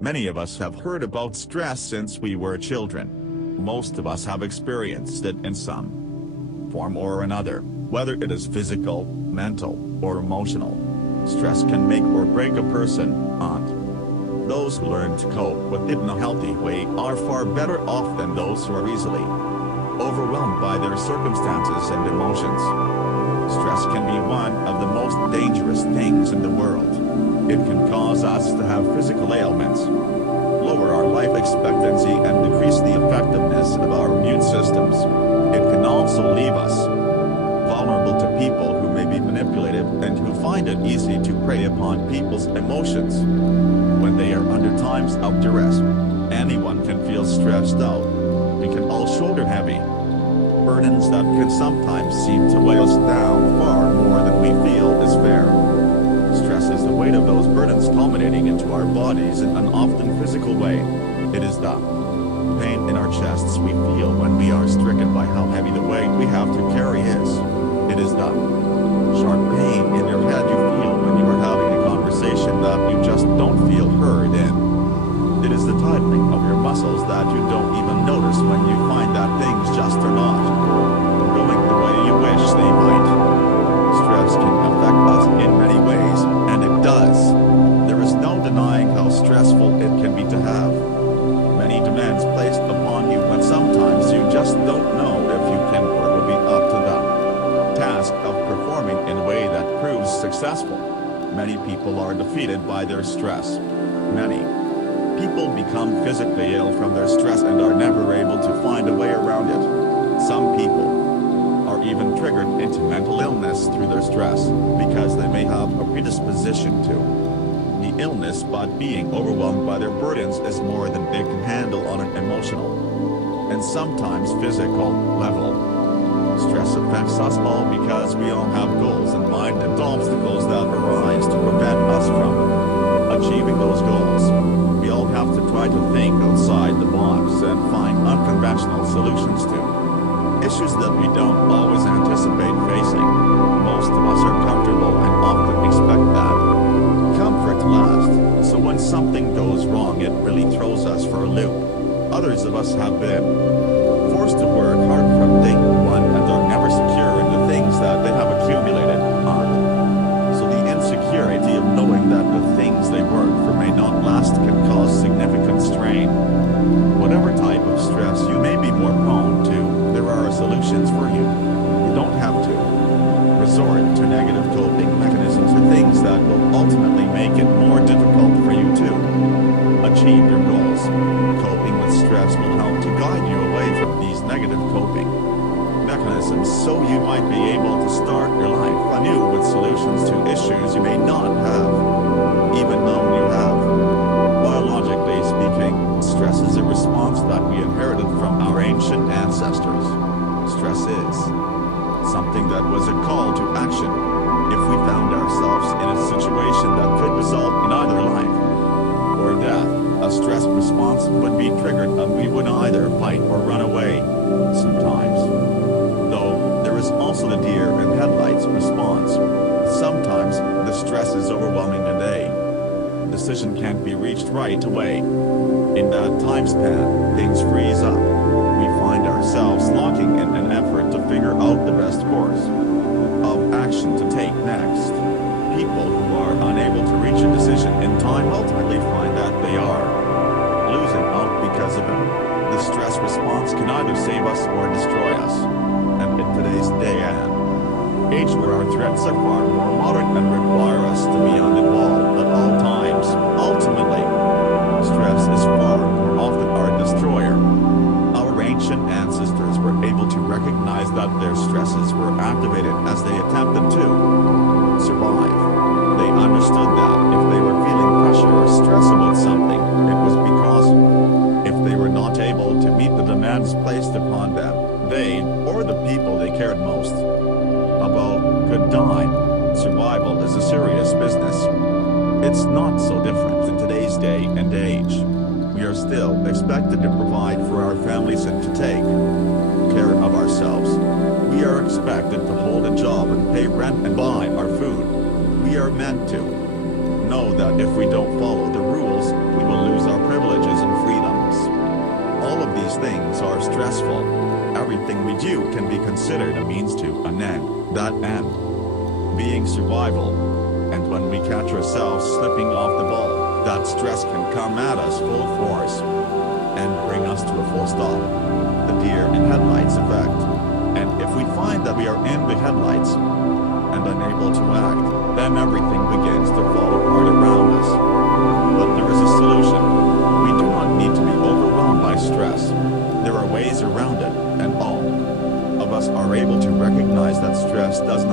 Many of us have heard about stress since we were children. Most of us have experienced it in some form or another, whether it is physical, mental, or emotional. Stress can make or break a person, and those who learn to cope with it in a healthy way are far better off than those who are easily overwhelmed by their circumstances and emotions. Stress can be one of the most dangerous things in the world. It can cause us to have physical ailments, lower our life expectancy, and decrease the effectiveness of our immune systems. It can also leave us vulnerable to people who may be manipulative and who find it easy to prey upon people's emotions when they are under times of duress. Anyone can feel stressed out. We can all shoulder heavy burdens that can sometimes seem to weigh us down far more than we feel is fair. Stress is the weight of those burdens culminating into our bodies in an often physical way. It is the pain in our chests we feel when we are stricken by how heavy the weight we have to carry is. It is the sharp pain in your head you feel when you are having a conversation that you just don't feel heard in. It is the tightening of your muscles that you don't even notice when you find that things just are not going the way you wish they might. Stress can affect us in many ways, and it does. There is no denying how stressful it can be to have many demands placed upon you, and sometimes you just don't know if you can or will be up to the task of performing in a way that proves successful. Many people are defeated by their stress. Many people become physically ill from their stress and are never able to find a way around it. Some people are even triggered into mental illness through their stress, because they may have a predisposition to the illness, but being overwhelmed by their burdens is more than they can handle on an emotional and sometimes physical level. Stress affects us all because we all have goals in mind and obstacles that arise to prevent us from achieving those goals. We all have to try to think outside the box and find unconventional solutions to issues that we don't always anticipate facing. Most of us are comfortable and often expect that comfort to last, so when something goes wrong it really throws us for a loop. Others of us have been forced to work hard from day one and are never secure in the things that they have accumulated on. So the insecurity of knowing that the things they work for may not last can cause significant strain. Whatever type of stress you may be more prone to, there are solutions for you. You don't have to resort to negative coping mechanisms or things that will ultimately make it more difficult for you to achieve your goals. Coping with stress will help to guide you away from these negative coping mechanisms, so you might be able to start your life anew with solutions to issues you may not have even known you have. Biologically speaking, stress is a response that we inherited from our ancient ancestors. Stress is something that was a call to action. If we found ourselves in a situation that could result in either life or death, a stress response would be triggered and we would either fight or run away. Sometimes, though, there is also the deer in headlights response. Sometimes the stress is overwhelming and a decision can't be reached right away. In that time span, things freeze up. We find ourselves locking in an effort to figure out the best course of action to take next. People who are unable to reach a decision in time ultimately find that they are losing out because of it. The stress response can either save us or destroy us. And in today's day and age where our threats are far more modern and require us to be on the ball at all times, ultimately, stress is far more often our destroyer. Our ancient ancestors were able to recognize that their stresses were activated as they attempted to survive. They understood that if they were feeling pressure or stress about something, it was because if they were not able to meet the demands placed upon them, they, or the people they cared most about, could die. Survival is a serious business. It's not so different in today's day and age. We are still expected to provide for our families and to take care of ourselves. We are expected to hold a job and pay rent and buy our food. We are meant to know that if we don't follow the rules, we will lose our do can be considered a means to an end, that end being survival. And when we catch ourselves slipping off the ball, that stress can come at us full force and bring us to a full stop. The deer in headlights effect. And if we find that we are in the headlights and unable to act, then everything begins to fall apart around us. But there is a solution. We do not need to be overwhelmed by stress. There are ways around it, and all of us are able to recognize that stress does